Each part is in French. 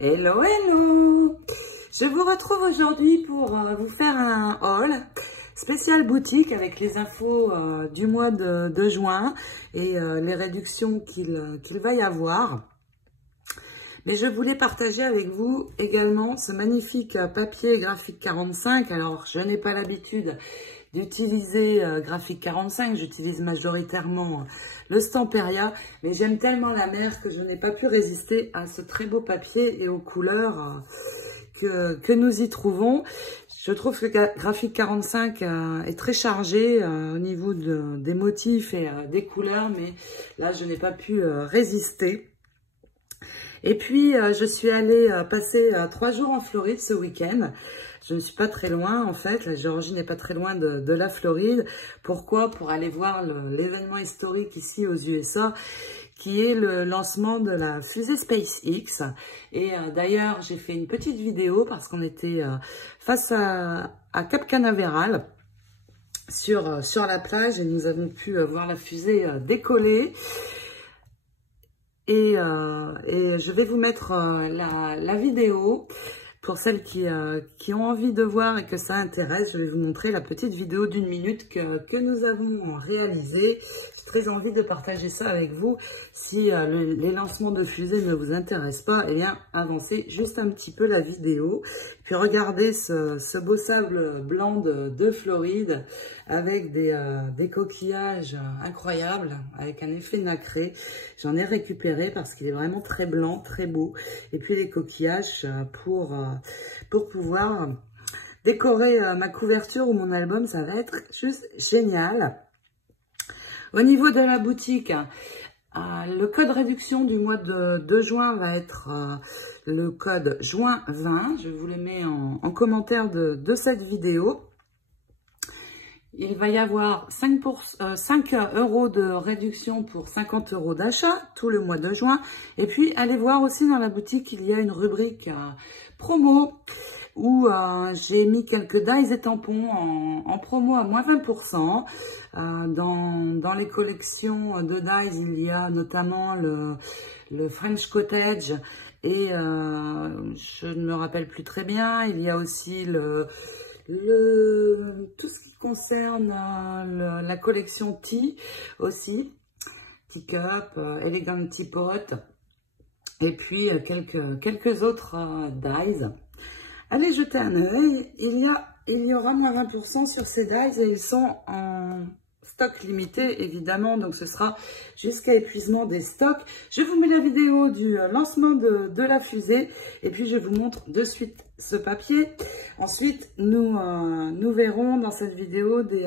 Hello, hello! Je vous retrouve aujourd'hui pour vous faire un haul spécial boutique avec les infos du mois de juin et les réductions qu'il va y avoir. Mais je voulais partager avec vous également ce magnifique papier graphique 45. Alors, je n'ai pas l'habitude d'utiliser graphique 45, j'utilise majoritairement le Stamperia, mais j'aime tellement la mer que je n'ai pas pu résister à ce très beau papier et aux couleurs que nous y trouvons. Je trouve que graphique 45 est très chargé au niveau des motifs et des couleurs, mais là je n'ai pas pu résister. Et puis, je suis allée passer 3 jours en Floride ce week-end. Je ne suis pas très loin, en fait. La Géorgie n'est pas très loin de la Floride. Pourquoi? Pour aller voir l'événement historique ici aux USA, qui est le lancement de la fusée SpaceX. Et d'ailleurs, j'ai fait une petite vidéo parce qu'on était face à Cap Canaveral sur la plage et nous avons pu voir la fusée décoller. Et je vais vous mettre la vidéo pour celles qui ont envie de voir et que ça intéresse. Je vais vous montrer la petite vidéo d'1 minute que nous avons réalisée. J'ai très envie de partager ça avec vous. Si les lancements de fusées ne vous intéressent pas, eh bien, avancez juste un petit peu la vidéo. Puis regardez ce beau sable blanc de Floride avec des coquillages incroyables, avec un effet nacré. J'en ai récupéré parce qu'il est vraiment très blanc, très beau. Et puis les coquillages pour pouvoir décorer ma couverture ou mon album, ça va être juste génial. Au niveau de la boutique, le code réduction du mois de juin va être le code juin 20. Je vous le mets en commentaire de cette vidéo. Il va y avoir 5 € de réduction pour 50 € d'achat tout le mois de juin. Et puis, allez voir aussi dans la boutique, il y a une rubrique promo où j'ai mis quelques dies et tampons en promo à moins 20%. Dans les collections de dies, il y a notamment le French Cottage et je ne me rappelle plus très bien. Il y a aussi tout ce qui concerne la collection Tea aussi, Teacup, Elegant Teapot, et puis quelques autres dies. Allez jeter un œil, il y aura moins 20% sur ces dies et ils sont en stock limité évidemment, donc ce sera jusqu'à épuisement des stocks. Je vous mets la vidéo du lancement de la fusée et puis je vous montre de suite ce papier. Ensuite, nous verrons dans cette vidéo des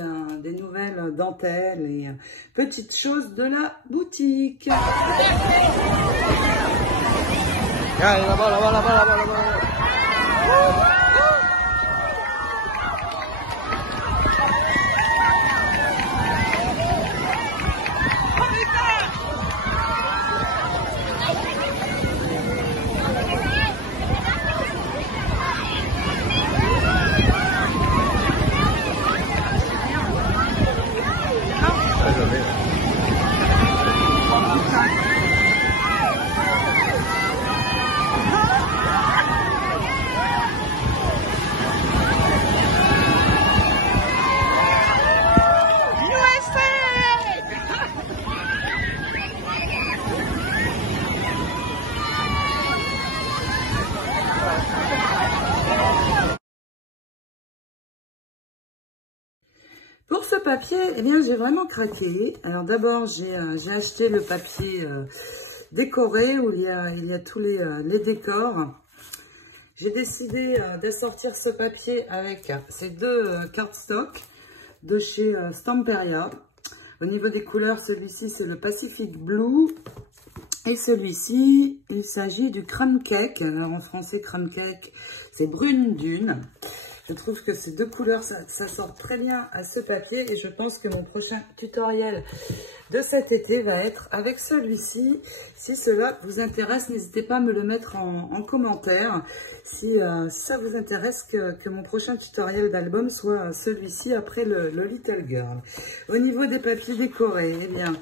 nouvelles dentelles et petites choses de la boutique. Là-bas. Pour ce papier, eh bien, j'ai vraiment craqué. Alors d'abord, j'ai acheté le papier décoré où il y a tous les décors. J'ai décidé d'assortir ce papier avec ces 2 cardstock de chez Stamperia. Au niveau des couleurs, celui-ci, c'est le Pacific Blue. Et celui-ci, il s'agit du Crumb Cake. Alors en français, Crumb Cake, c'est Brune Dune. Je trouve que ces 2 couleurs, ça sort très bien à ce papier et je pense que mon prochain tutoriel de cet été va être avec celui-ci. Si cela vous intéresse, n'hésitez pas à me le mettre en commentaire. Si ça vous intéresse que mon prochain tutoriel d'album soit celui-ci après le Little Girl. Au niveau des papiers décorés, eh bien,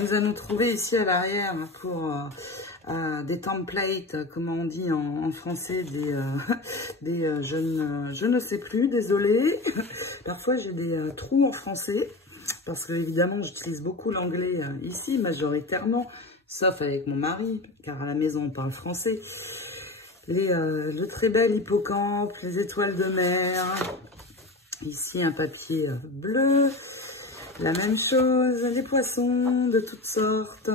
nous allons trouver ici à l'arrière pour des templates, comment on dit en français, je ne sais plus, désolée. Parfois j'ai des trous en français, parce que évidemment j'utilise beaucoup l'anglais ici, majoritairement, sauf avec mon mari, car à la maison on parle français. Le très bel hippocampe, les étoiles de mer, ici un papier bleu, la même chose, les poissons de toutes sortes.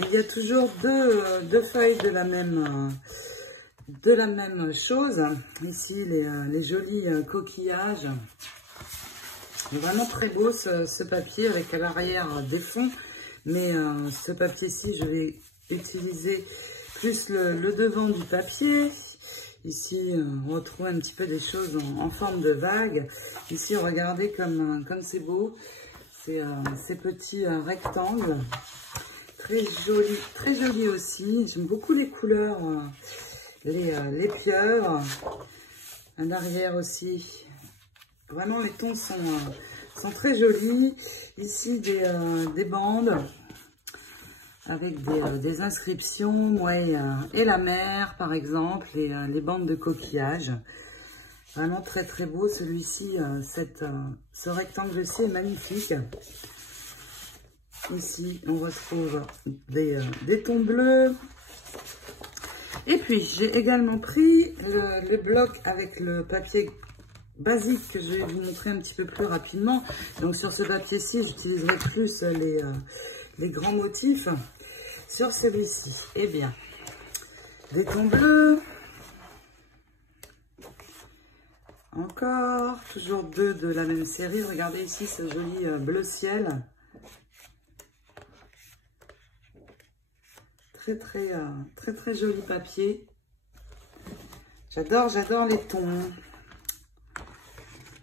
Il y a toujours deux feuilles de la même chose. Ici, les jolis coquillages. Vraiment très beau ce papier avec à l'arrière des fonds. Mais ce papier-ci, je vais utiliser plus le devant du papier. Ici, on retrouve un petit peu des choses en forme de vague. Ici, regardez comme c'est beau. Ces petits rectangles. Très joli aussi. J'aime beaucoup les couleurs, les pieuvres. En arrière aussi. Vraiment, les tons sont très jolis. Ici, des bandes avec des inscriptions, moi et la mer, par exemple, les bandes de coquillages. Vraiment très beau. Celui-ci, ce rectangle-ci est magnifique. Ici, on retrouve des tons bleus. Et puis, j'ai également pris le bloc avec le papier basique que je vais vous montrer un petit peu plus rapidement. Donc, sur ce papier-ci, j'utiliserai plus les grands motifs. Sur celui-ci, eh bien, des tons bleus. Encore, toujours deux de la même série. Regardez ici ce joli bleu ciel. Très joli papier. J'adore les tons.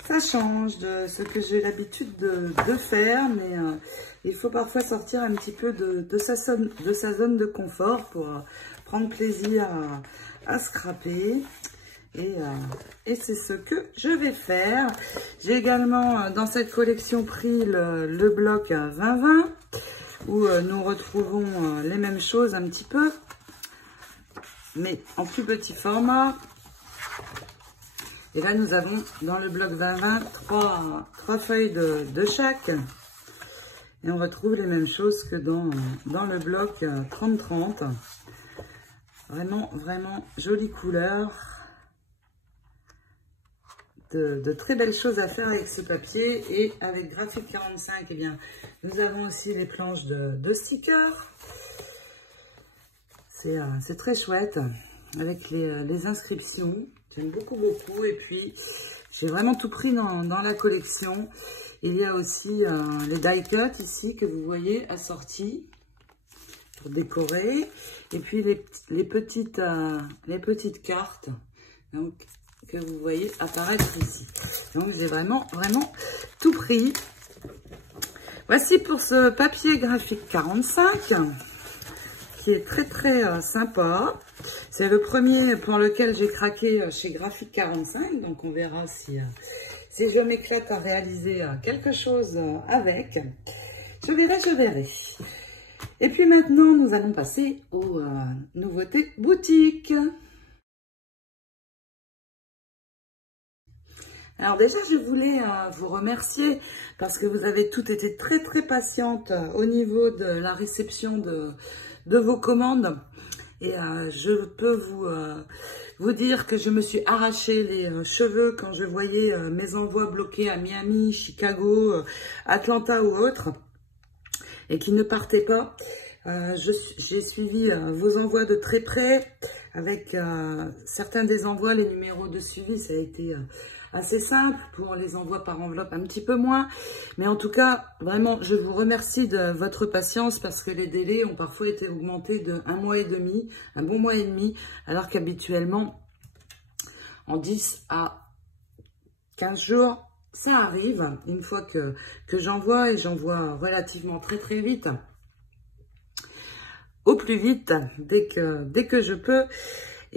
Ça change de ce que j'ai l'habitude de faire, mais il faut parfois sortir un petit peu de sa zone de confort pour prendre plaisir à scraper. Et c'est ce que je vais faire. J'ai également dans cette collection pris le bloc 2020 où nous retrouvons les mêmes choses un petit peu, mais en plus petit format. Et là, nous avons dans le bloc 2020 trois feuilles de chaque. Et on retrouve les mêmes choses que dans le bloc 30-30. Vraiment jolie couleur. De très belles choses à faire avec ce papier. Et avec Graphic 45, eh bien, nous avons aussi les planches de stickers. C'est très chouette avec les inscriptions. J'aime beaucoup. Et puis, j'ai vraiment tout pris dans la collection. Il y a aussi les die cuts ici que vous voyez assortis pour décorer. Et puis, les petites cartes donc, que vous voyez apparaître ici. Donc, j'ai vraiment tout pris. Voici pour ce papier graphique 45 qui est très sympa. C'est le premier pour lequel j'ai craqué chez Graphic 45. Donc, on verra si je m'éclate à réaliser quelque chose avec. Je verrai. Et puis maintenant, nous allons passer aux nouveautés boutiques. Alors déjà, je voulais vous remercier parce que vous avez toutes été très patientes au niveau de la réception de vos commandes. Et je peux vous dire que je me suis arraché les cheveux quand je voyais mes envois bloqués à Miami, Chicago, Atlanta ou autres, et qui ne partaient pas. J'ai suivi vos envois de très près. Avec certains des envois, les numéros de suivi, ça a été assez simple. Pour les envois par enveloppe, un petit peu moins. Mais en tout cas, vraiment, je vous remercie de votre patience parce que les délais ont parfois été augmentés de 1 mois et demi, un bon mois et demi, alors qu'habituellement, en 10 à 15 jours, ça arrive. Une fois que j'envoie, et j'envoie relativement très vite, au plus vite, dès que je peux.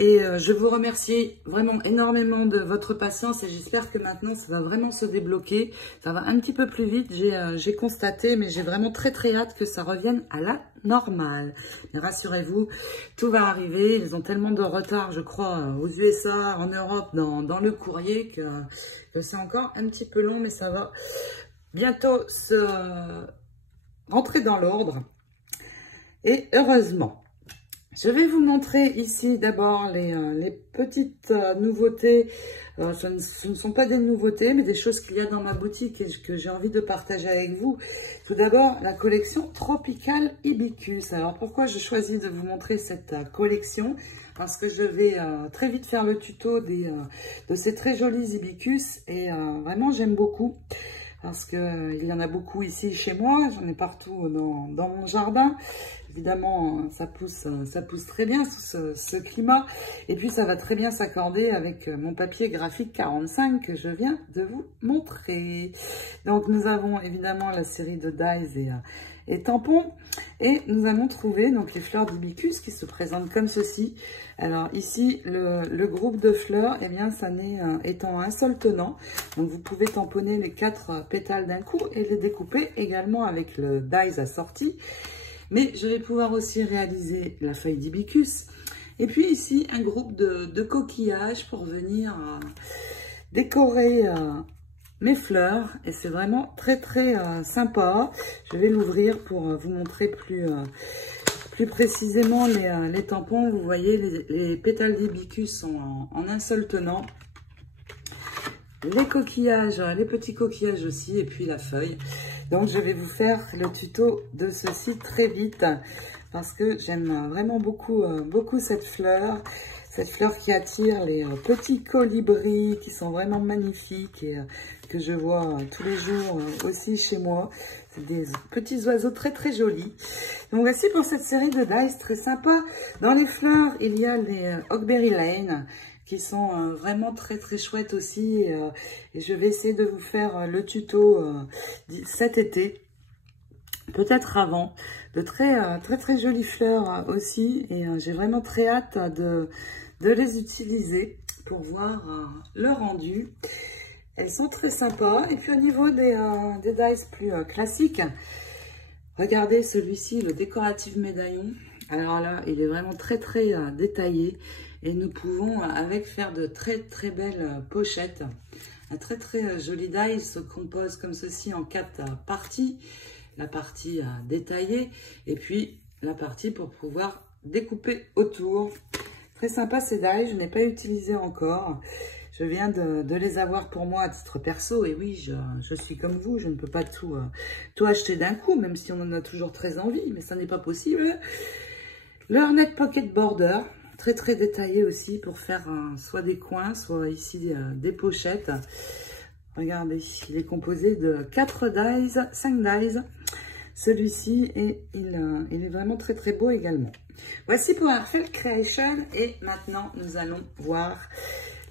Et je vous remercie vraiment énormément de votre patience et j'espère que maintenant ça va vraiment se débloquer. Ça va un petit peu plus vite, j'ai constaté, mais j'ai vraiment très hâte que ça revienne à la normale. Mais rassurez-vous, tout va arriver. Ils ont tellement de retard, je crois, aux USA, en Europe, dans le courrier, que c'est encore un petit peu long, mais ça va bientôt se rentrer dans l'ordre. Et heureusement. Je vais vous montrer ici d'abord les petites nouveautés. Ce ne sont pas des nouveautés, mais des choses qu'il y a dans ma boutique et que j'ai envie de partager avec vous. Tout d'abord, la collection Tropical Hibiscus. Alors, pourquoi je choisis de vous montrer cette collection? Parce que je vais très vite faire le tuto de ces très jolis hibiscus. Et vraiment, j'aime beaucoup. Parce qu'il y en a beaucoup ici chez moi. J'en ai partout dans mon jardin. Évidemment, ça pousse très bien sous ce climat. Et puis, ça va très bien s'accorder avec mon papier graphique 45 que je viens de vous montrer. Donc, nous avons évidemment la série de dies et tampons. Et nous allons trouver donc les fleurs d'hibiscus qui se présentent comme ceci. Alors ici, le groupe de fleurs, eh bien, ça n'est étant un seul tenant. Donc, vous pouvez tamponner les 4 pétales d'un coup et les découper également avec le dies assorti. Mais je vais pouvoir aussi réaliser la feuille d'hibiscus. Et puis ici, un groupe de coquillages pour venir décorer mes fleurs. Et c'est vraiment très sympa. Je vais l'ouvrir pour vous montrer plus précisément les tampons. Vous voyez, les pétales d'hibiscus sont en un seul tenant. Les coquillages, les petits coquillages aussi, et puis la feuille. Donc, je vais vous faire le tuto de ceci très vite parce que j'aime vraiment beaucoup cette fleur qui attire les petits colibris qui sont vraiment magnifiques et que je vois tous les jours aussi chez moi. C'est des petits oiseaux très jolis. Donc, voici pour cette série de dies très sympa. Dans les fleurs, il y a les Hawkberry Lane qui sont vraiment très chouettes aussi. Et je vais essayer de vous faire le tuto cet été, peut-être avant. De très jolies fleurs aussi. Et j'ai vraiment très hâte de les utiliser pour voir le rendu. Elles sont très sympas. Et puis au niveau des dies plus classiques, regardez celui-ci, le décoratif médaillon. Alors là, il est vraiment très détaillé. Et nous pouvons avec faire de très belles pochettes. Un très joli die se compose comme ceci en 4 parties. La partie détaillée et puis la partie pour pouvoir découper autour. Très sympa ces dies, je n'ai pas utilisé encore. Je viens de les avoir pour moi à titre perso. Et oui, je suis comme vous, je ne peux pas tout acheter d'un coup, même si on en a toujours très envie, mais ça n'est pas possible. Le Hornet Pocket Border. Très détaillé aussi pour faire soit des coins, soit ici des pochettes. Regardez, il est composé de 4 dies, 5 dies. Celui-ci, et il est vraiment très beau également. Voici pour Heartfelt Creation. Et maintenant, nous allons voir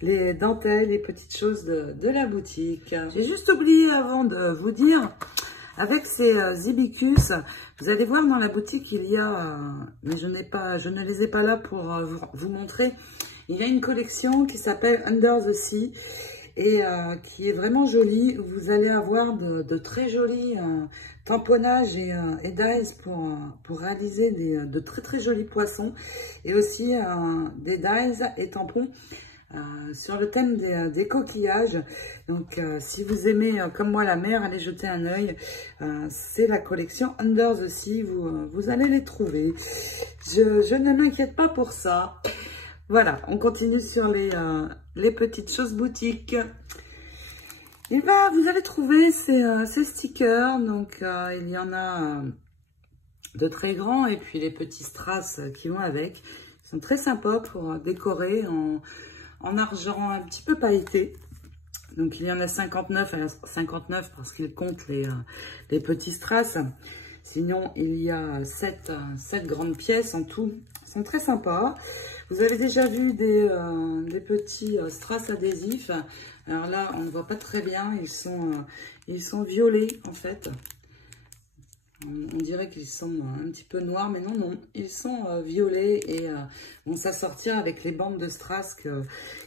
les dentelles, les petites choses de la boutique. J'ai juste oublié avant de vous dire... Avec ces hibiscus, vous allez voir dans la boutique, il y a, mais je ne les ai pas là pour vous montrer, il y a une collection qui s'appelle Under the Sea et qui est vraiment jolie. Vous allez avoir de très jolis tamponnages et dies pour réaliser de très jolis poissons et aussi des dies et tampons. Sur le thème des coquillages. Donc si vous aimez comme moi la mer, allez jeter un œil. C'est la collection Under the Sea, vous allez les trouver. Je ne m'inquiète pas pour ça. Voilà, on continue sur les petites choses boutiques. Et ben vous allez trouver ces stickers. Donc il y en a de très grands et puis les petits strass qui vont avec. Ils sont très sympas pour décorer en argent un petit peu pailleté. Donc, il y en a 59, alors 59 parce qu'il compte les petits strass. Sinon, il y a 7 grandes pièces en tout. Ils sont très sympas. Vous avez déjà vu des petits strass adhésifs. Alors là, on ne voit pas très bien. Ils sont violets, en fait. On dirait qu'ils sont un petit peu noirs, mais non, non. Ils sont violets et vont s'assortir avec les bandes de strass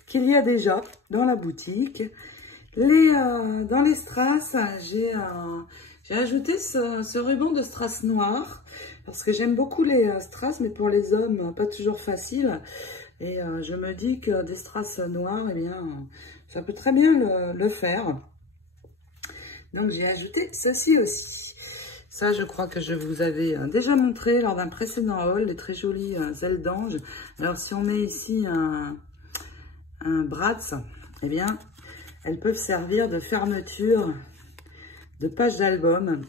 qu'il y a déjà dans la boutique. Dans les strass, j'ai ajouté ce ruban de strass noir parce que j'aime beaucoup les strass, mais pour les hommes, pas toujours facile. Et je me dis que des strass noirs, eh bien, ça peut très bien le faire. Donc, j'ai ajouté ceci aussi. Ça, je crois que je vous avais déjà montré lors d'un précédent haul, les très jolies ailes d'ange. Alors, si on met ici un Bratz, eh bien, elles peuvent servir de fermeture de page d'album.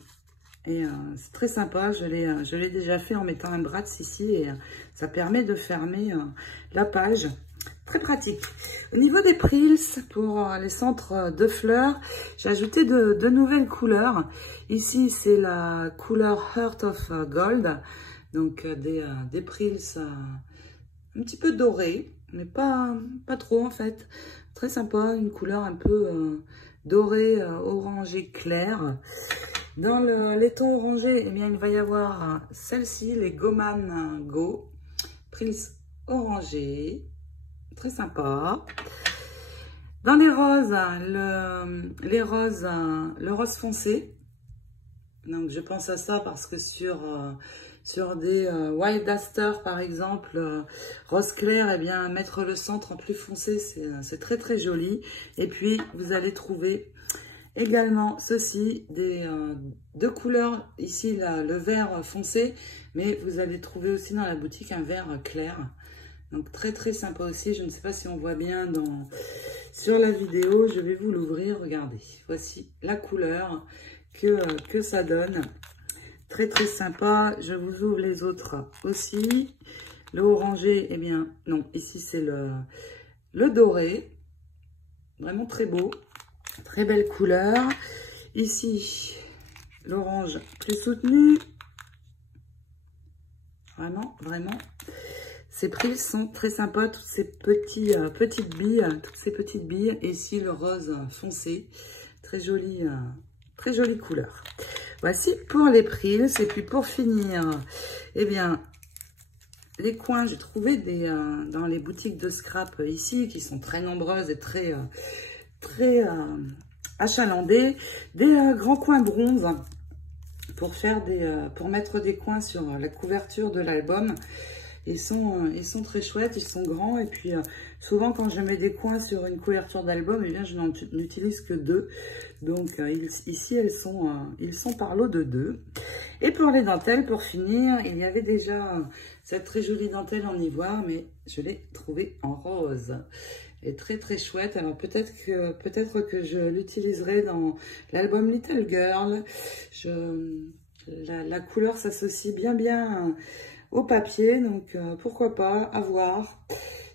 Et c'est très sympa, je l'ai déjà fait en mettant un Bratz ici et ça permet de fermer la page. Très pratique. Au niveau des prills, pour les centres de fleurs, j'ai ajouté de nouvelles couleurs. Ici, c'est la couleur Heart of Gold. Donc, des prills un petit peu dorés, mais pas trop en fait. Très sympa, une couleur un peu dorée, orangé clair. Dans les tons orangés, eh bien, il va y avoir celle-ci, les Goman Go. Prills orangés. Très sympa. Dans les roses, le rose foncé. Donc, je pense à ça parce que sur des Wild Aster, par exemple, rose clair, eh bien, mettre le centre en plus foncé, c'est très, très joli. Et puis, vous allez trouver également ceci, deux couleurs. Ici, le vert foncé, mais vous allez trouver aussi dans la boutique un vert clair. Donc, très, très sympa aussi. Je ne sais pas si on voit bien sur la vidéo. Je vais vous l'ouvrir. Regardez. Voici la couleur que ça donne. Très, très sympa. Je vous ouvre les autres aussi. Le orangé, eh bien, non. Ici, c'est le doré. Vraiment très beau. Très belle couleur. Ici, l'orange plus soutenu. Vraiment, vraiment. Ces prills sont très sympas, toutes ces petites billes, Et ici, le rose foncé, très jolie couleur. Voici pour les prills. Et puis pour finir, eh bien, les coins, j'ai trouvé dans les boutiques de scrap ici, qui sont très nombreuses et très achalandées, des grands coins bronze pour mettre des coins sur la couverture de l'album. Ils sont très chouettes, ils sont grands. Et puis, souvent, quand je mets des coins sur une couverture d'album, eh bien, je n'en utilise que 2. Donc, ici, ils sont par lot de 2. Et pour les dentelles, pour finir, il y avait déjà cette très jolie dentelle en ivoire, mais je l'ai trouvée en rose. Elle est très, très chouette. Alors, peut-être que je l'utiliserai dans l'album Little Girl. La couleur s'associe bien au papier, donc pourquoi pas, à voir.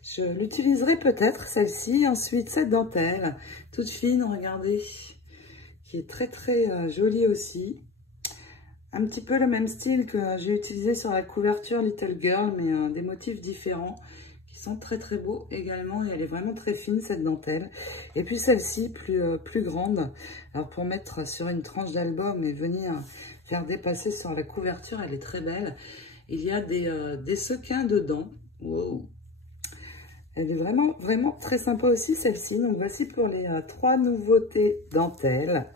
Je l'utiliserai peut-être, celle-ci. Ensuite, cette dentelle, toute fine, regardez, qui est très très jolie aussi. Un petit peu le même style que j'ai utilisé sur la couverture Little Girl, mais des motifs différents, qui sont très très beaux également. Et elle est vraiment très fine, cette dentelle. Et puis celle-ci, plus grande. Alors pour mettre sur une tranche d'album et venir faire dépasser sur la couverture, elle est très belle. Il y a des sequins dedans. Wow. Elle est vraiment, vraiment très sympa aussi, celle-ci. Donc, voici pour les 3 nouveautés dentelles.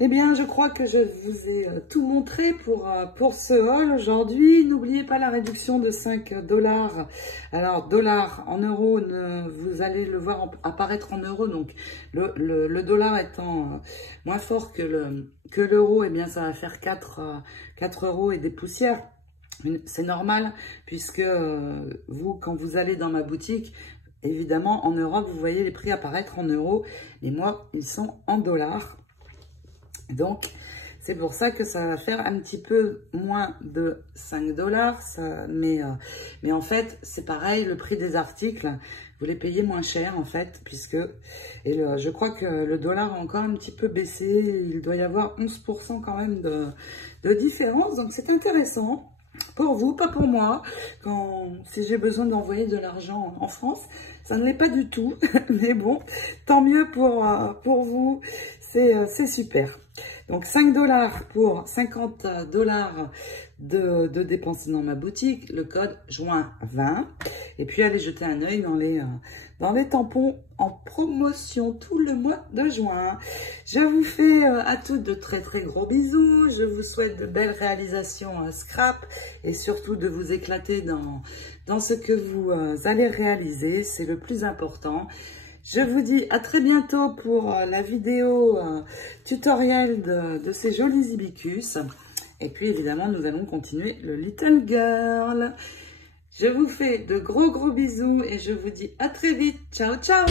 Eh bien, je crois que je vous ai tout montré pour ce haul aujourd'hui. N'oubliez pas la réduction de 5 $. Alors, dollars en euros, vous allez le voir apparaître en euros. Donc, le dollar étant moins fort que l'euro, eh bien, ça va faire 4 € et des poussières. C'est normal, puisque vous, quand vous allez dans ma boutique, évidemment, en Europe, vous voyez les prix apparaître en euros. Et moi, ils sont en dollars. Donc, c'est pour ça que ça va faire un petit peu moins de 5 $. Mais en fait, c'est pareil, le prix des articles, vous les payez moins cher en fait, je crois que le dollar a encore un petit peu baissé. Il doit y avoir 11% quand même de différence. Donc, c'est intéressant. Pour vous, pas pour moi, si j'ai besoin d'envoyer de l'argent en France, ça ne l'est pas du tout, mais bon, tant mieux pour vous c'est super. Donc 5 $ pour 50 $ de dépenses dans ma boutique. Le code juin20. Et puis allez jeter un œil dans les tampons en promotion tout le mois de juin. Je vous fais à toutes de très très gros bisous. Je vous souhaite de belles réalisations scrap et surtout de vous éclater dans ce que vous allez réaliser. C'est le plus important. Je vous dis à très bientôt pour la vidéo tutoriel de ces jolis hibiscus. Et puis évidemment, nous allons continuer le Little Girl. Je vous fais de gros bisous et je vous dis à très vite. Ciao, ciao!